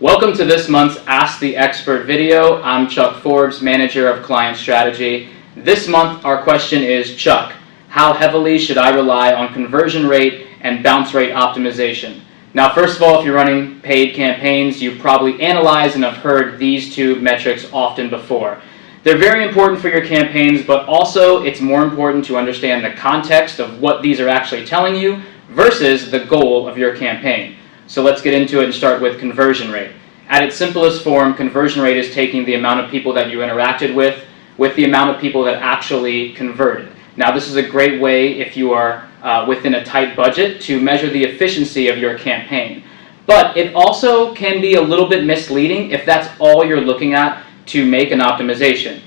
Welcome to this month's Ask the Expert video. I'm Chuck Forbes, Manager of Client Strategy. This month our question is, Chuck, how heavily should I rely on conversion rate and bounce rate optimization? Now, first of all, if you're running paid campaigns, you've probably analyzed and have heard these two metrics often before. They're very important for your campaigns, but also it's more important to understand the context of what these are actually telling you versus the goal of your campaign. So let's get into it and start with conversion rate. At its simplest form, conversion rate is taking the amount of people that you interacted with the amount of people that actually converted. Now, this is a great way if you are within a tight budget to measure the efficiency of your campaign. But it also can be a little bit misleading if that's all you're looking at to make an optimization.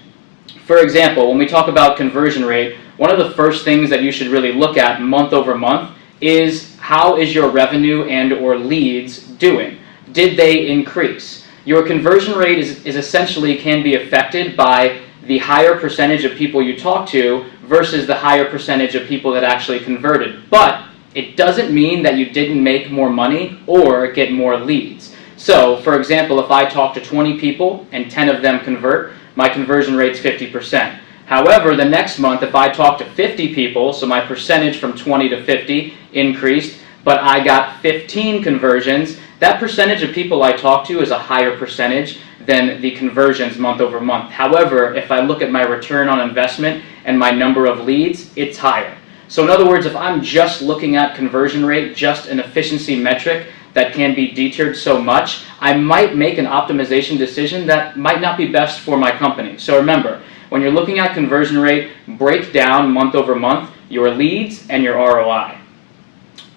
For example, when we talk about conversion rate, one of the first things that you should really look at month over month is how is your revenue and or leads doing? Did they increase? Your conversion rate is essentially can be affected by the higher percentage of people you talk to versus the higher percentage of people that actually converted. But it doesn't mean that you didn't make more money or get more leads. So, for example, if I talk to 20 people and 10 of them convert, my conversion rate's 50%. However, the next month, if I talk to 50 people, so my percentage from 20 to 50 increased, but I got 15 conversions, that percentage of people I talk to is a higher percentage than the conversions month over month. However, if I look at my return on investment and my number of leads, it's higher. So in other words, if I'm just looking at conversion rate, just an efficiency metric that can be detoured so much, I might make an optimization decision that might not be best for my company. So remember, when you're looking at conversion rate, break down month over month your leads and your ROI.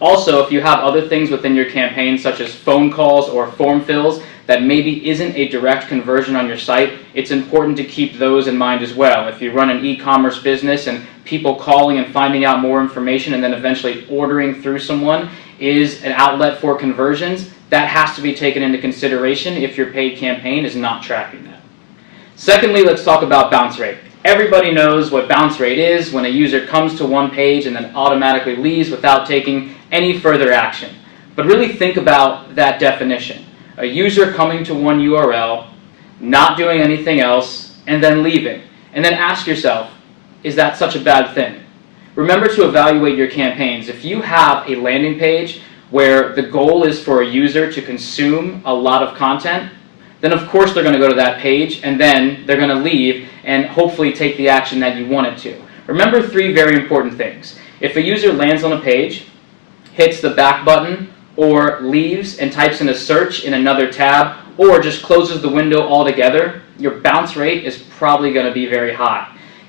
Also, if you have other things within your campaign, such as phone calls or form fills, that maybe isn't a direct conversion on your site, it's important to keep those in mind as well. If you run an e-commerce business and people calling and finding out more information and then eventually ordering through someone is an outlet for conversions, that has to be taken into consideration if your paid campaign is not tracking that. Secondly, let's talk about bounce rate. Everybody knows what bounce rate is when a user comes to one page and then automatically leaves without taking any further action. But really think about that definition. A user coming to one URL, not doing anything else, and then leaving. And then ask yourself, is that such a bad thing? Remember to evaluate your campaigns. If you have a landing page where the goal is for a user to consume a lot of content, then of course they're going to go to that page and then they're going to leave and hopefully take the action that you wanted to. Remember three very important things. If a user lands on a page, hits the back button, or leaves and types in a search in another tab, or just closes the window altogether, your bounce rate is probably going to be very high.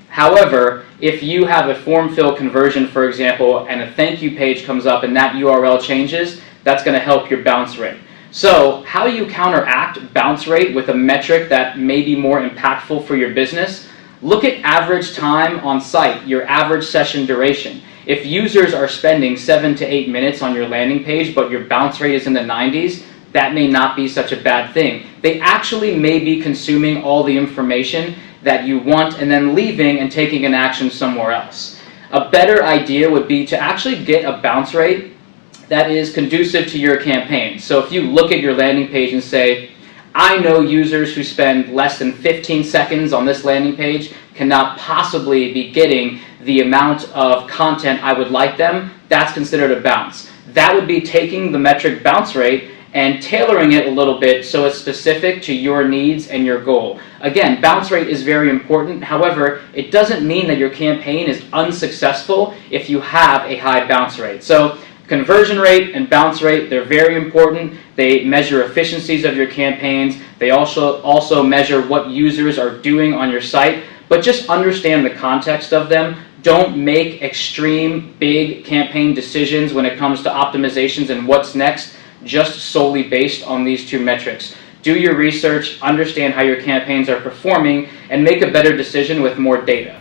However, if you have a form fill conversion, for example, and a thank you page comes up and that URL changes, that's going to help your bounce rate. So how do you counteract bounce rate with a metric that may be more impactful for your business? Look at average time on site, your average session duration. If users are spending 7 to 8 minutes on your landing page, but your bounce rate is in the 90s, that may not be such a bad thing. They actually may be consuming all the information that you want and then leaving and taking an action somewhere else. A better idea would be to actually get a bounce rate that is conducive to your campaign. So if you look at your landing page and say, I know users who spend less than 15 seconds on this landing page cannot possibly be getting the amount of content I would like them, that's considered a bounce. That would be taking the metric bounce rate and tailoring it a little bit so it's specific to your needs and your goal. Again, bounce rate is very important. However, it doesn't mean that your campaign is unsuccessful if you have a high bounce rate. So conversion rate and bounce rate, they're very important. They measure efficiencies of your campaigns. They also measure what users are doing on your site. But just understand the context of them. Don't make extreme, big campaign decisions when it comes to optimizations and what's next, just solely based on these two metrics. Do your research, understand how your campaigns are performing, and make a better decision with more data.